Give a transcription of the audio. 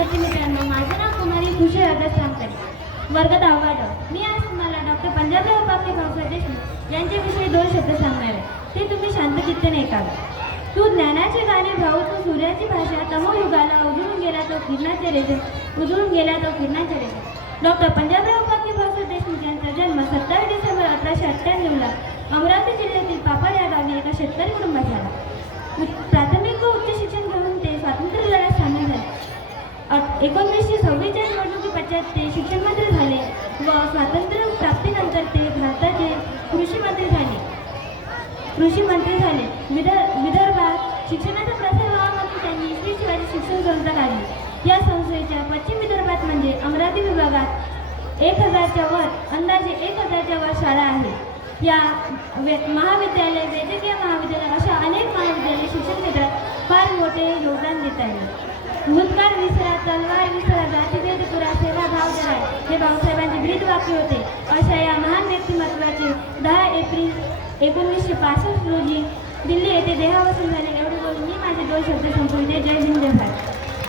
विद्यार्थी मित्रांनो माझं नाव कुमारी खुशी राधा सांगते वर्ग दहावा ड. मी आज तुम्हाला डॉक्टर पंजाबराव पापणे भाऊसाहेब देशमुख यांच्याविषयी दोन शब्द सांगणार आहे. ते तुम्ही शांत चित्तेने ऐकावे. तू ज्ञानाचे गाणे भाऊ तू सूर्याची भाषा तमोयुगाला उजळून गेला तो किरणाचे रेजे उजळून गेला तो किरणाचे रेजे डॉक्टर पंजाबराव पापणे भाऊसाहेब देशमुख यांचा जन्म सत्तावीस डिसेंबर अठराशे अठ्ठ्याण्णवला अमरावती जिल्ह्यातील पापड या गावी एका शेतकरी कुटुंबात झाला एकोणीसशे सव्वेचाळीस निवडणुकी पश्चात ते शिक्षण मंत्री झाले व स्वातंत्र्य प्राप्तीनंतर ते भारताचे कृषीमंत्री झाले. कृषीमंत्री झाले. विदर् विदर्भात शिक्षणाचा प्रसार व्हावा म्हणून त्यांनी श्री शिवाजी शिक्षण संस्था काढली. या संस्थेच्या पश्चिम विदर्भात म्हणजे अमरावती विभागात एक हजारच्या वर अंदाजे एक हजारच्या वर शाळा आहे. या वे महाविद्यालय वैद्यकीय महाविद्यालय अशा अनेक महाविद्यालय शिक्षण क्षेत्रात फार मोठे योगदान देत आहे. भूतकाळ विसरा तलवार हे बाबासाहेबांचे ब्रीद वाक्य होते. अशा या महान व्यक्तिमत्वाचे दहा एप्रिल एकोणीसशे पासष्ट रोजी दिल्ली येथे देहावसन झाले. एवढे बोलून मी माझे दोन शब्द संपविले जय हिंद जय भारत.